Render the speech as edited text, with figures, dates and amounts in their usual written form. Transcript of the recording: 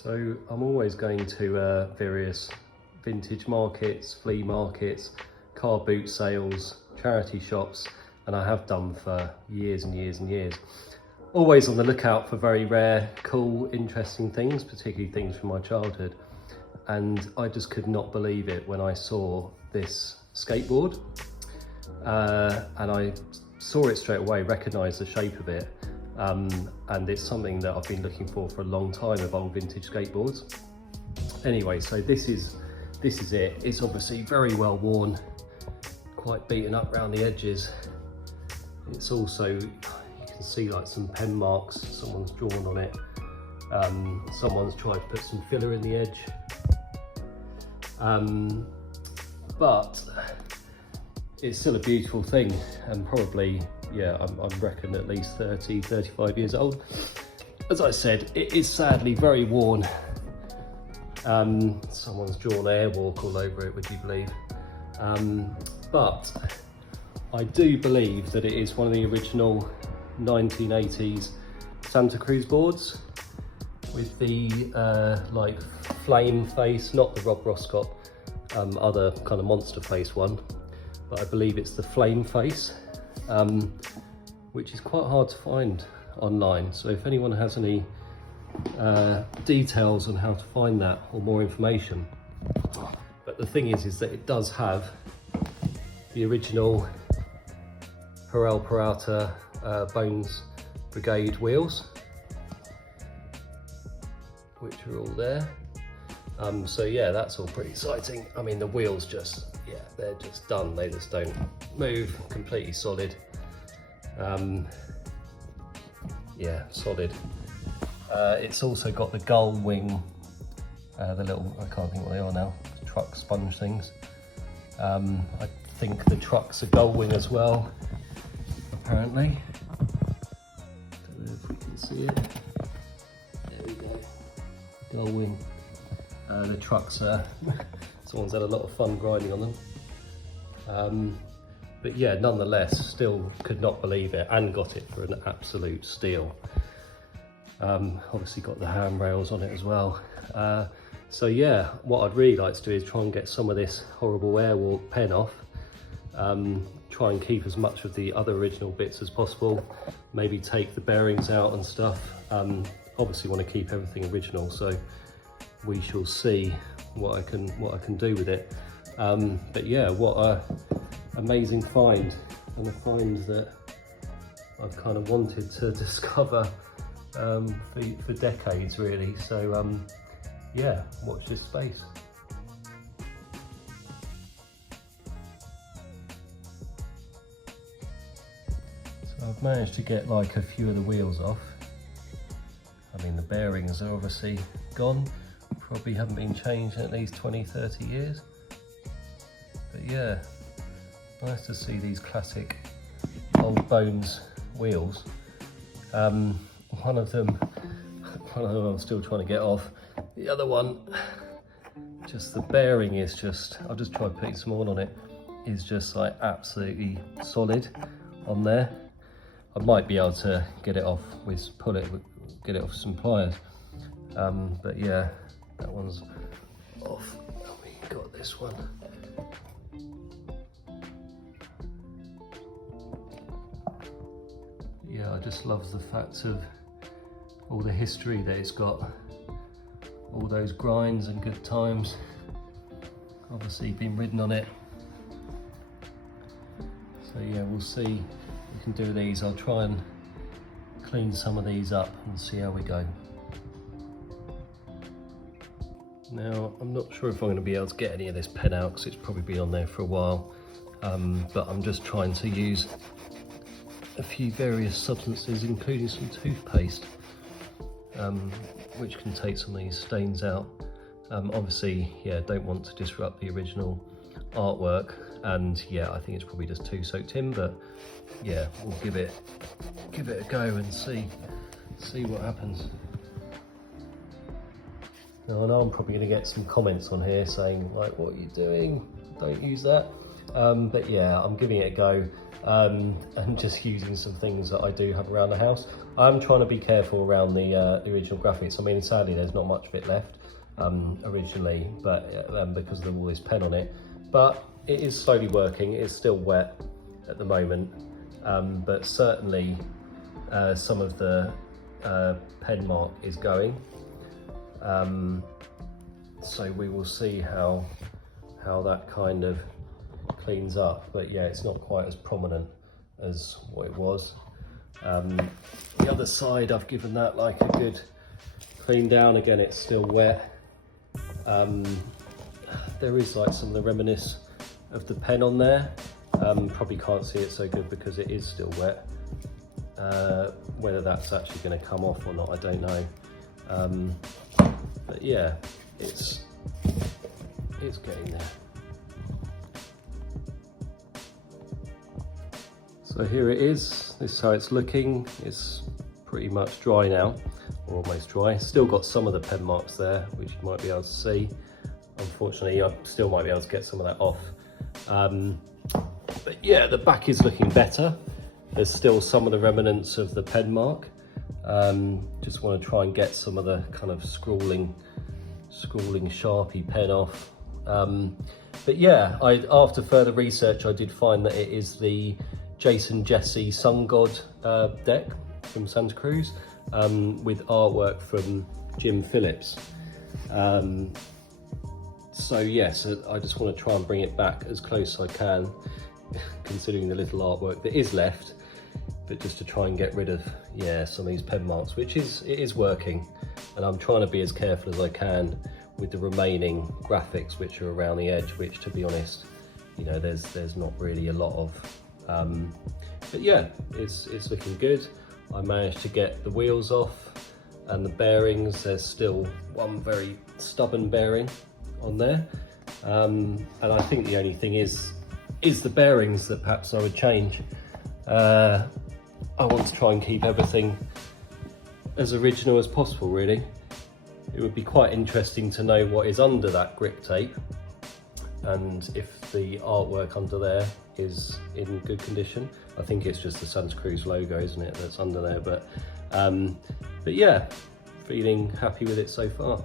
So I'm always going to various vintage markets, flea markets, car boot sales, charity shops, and I have done for years and years and years. Always on the lookout for very rare, cool, interesting things, particularly things from my childhood. And I just could not believe it when I saw this skateboard. And I saw it straight away, recognised the shape of it. And it's something that I've been looking for a long time, of old vintage skateboards. Anyway, so this is it. It's obviously very well worn, quite beaten up around the edges. It's also, you can see like some pen marks someone's drawn on it. Someone's tried to put some filler in the edge. But it's still a beautiful thing, and probably, yeah, I reckon at least 30, 35 years old. As I said, it is sadly very worn. Someone's drawn airwalk all over it, would you believe? But I do believe that it is one of the original 1980s Santa Cruz boards with the like flame face, not the Rob Roscott other kind of monster face one, but I believe it's the flame face, which is quite hard to find online. So if anyone has any details on how to find that or more information. But the thing is that it does have the original Parallel Peralta Bones Brigade wheels, which are all there. So yeah, that's all pretty exciting. I mean, the wheels just, yeah, they're just done. They just don't move, completely solid. Yeah, solid. It's also got the gull wing, the little, I can't think what they are now, truck sponge things. I think the truck's a gull wing as well, apparently. Don't know if we can see it. There we go, gull wing. The trucks, someone's had a lot of fun grinding on them. But yeah, nonetheless, still could not believe it, and got it for an absolute steal. Obviously got the handrails on it as well. So yeah, what I'd really like to do is try and get some of this horrible airwalk pen off. Try and keep as much of the other original bits as possible. Maybe take the bearings out and stuff. Obviously want to keep everything original, so we shall see what I can do with it. But yeah, what a amazing find, and a find that I've kind of wanted to discover for decades really. So yeah, watch this space. So I've managed to get like a few of the wheels off. I mean, the bearings are obviously gone, probably haven't been changed in at least 20-30 years. But yeah, nice to see these classic old Bones wheels. One of them I'm still trying to get off. The other one, just the bearing is just, I'll just try putting some oil on it, is just like absolutely solid on there. I might be able to get it off with, get it off some pliers. But yeah, that one's off. We got this one. Yeah, I just love the fact of all the history that it's got, all those grinds and good times. Obviously been ridden on it. So yeah, we'll see what we can do with these. I'll try and clean some of these up and see how we go. Now, I'm not sure if I'm going to be able to get any of this pen out because it's probably been on there for a while, but I'm just trying to use a few various substances, including some toothpaste, which can take some of these stains out. Obviously, yeah, don't want to disrupt the original artwork, and yeah, I think it's probably just too soaked in, but yeah, we'll give it a go and see what happens. Now, I know I'm probably going to get some comments on here saying like, what are you doing? Don't use that. But yeah, I'm giving it a go and just using some things that I do have around the house. I'm trying to be careful around the original graphics. I mean, sadly, there's not much of it left originally, but because of all this pen on it. But it is slowly working. It's still wet at the moment, but certainly some of the pen mark is going. So we will see how that kind of cleans up, but yeah, it's not quite as prominent as what it was. The other side, I've given that like a good clean down. Again, it's still wet. There is like some of the reminiscence of the pen on there. Probably can't see it so good because it is still wet. Whether that's actually going to come off or not, I don't know. But yeah, it's getting there. So here it is. This is how it's looking. It's pretty much dry now, or almost dry. Still got some of the pen marks there, which you might be able to see. Unfortunately, I still might be able to get some of that off. But yeah, the back is looking better. There's still some of the remnants of the pen mark. Just want to try and get some of the kind of scrawling Sharpie pen off. But yeah, after further research, I did find that it is the Jason Jessee Sun God deck from Santa Cruz, with artwork from Phillips. So yes, I just want to try and bring it back as close as I can, considering the little artwork that is left, but just to try and get rid of, yeah, some of these pen marks, which it is working. And I'm trying to be as careful as I can with the remaining graphics which are around the edge, which, to be honest, you know, there's not really a lot of. But yeah, it's looking good. I managed to get the wheels off and the bearings. There's still one very stubborn bearing on there, and I think the only thing is the bearings that perhaps I would change. I want to try and keep everything as original as possible, really. It would be quite interesting to know what is under that grip tape, and if the artwork under there is in good condition. I think it's just the Santa Cruz logo, isn't it, that's under there, but yeah, feeling happy with it so far.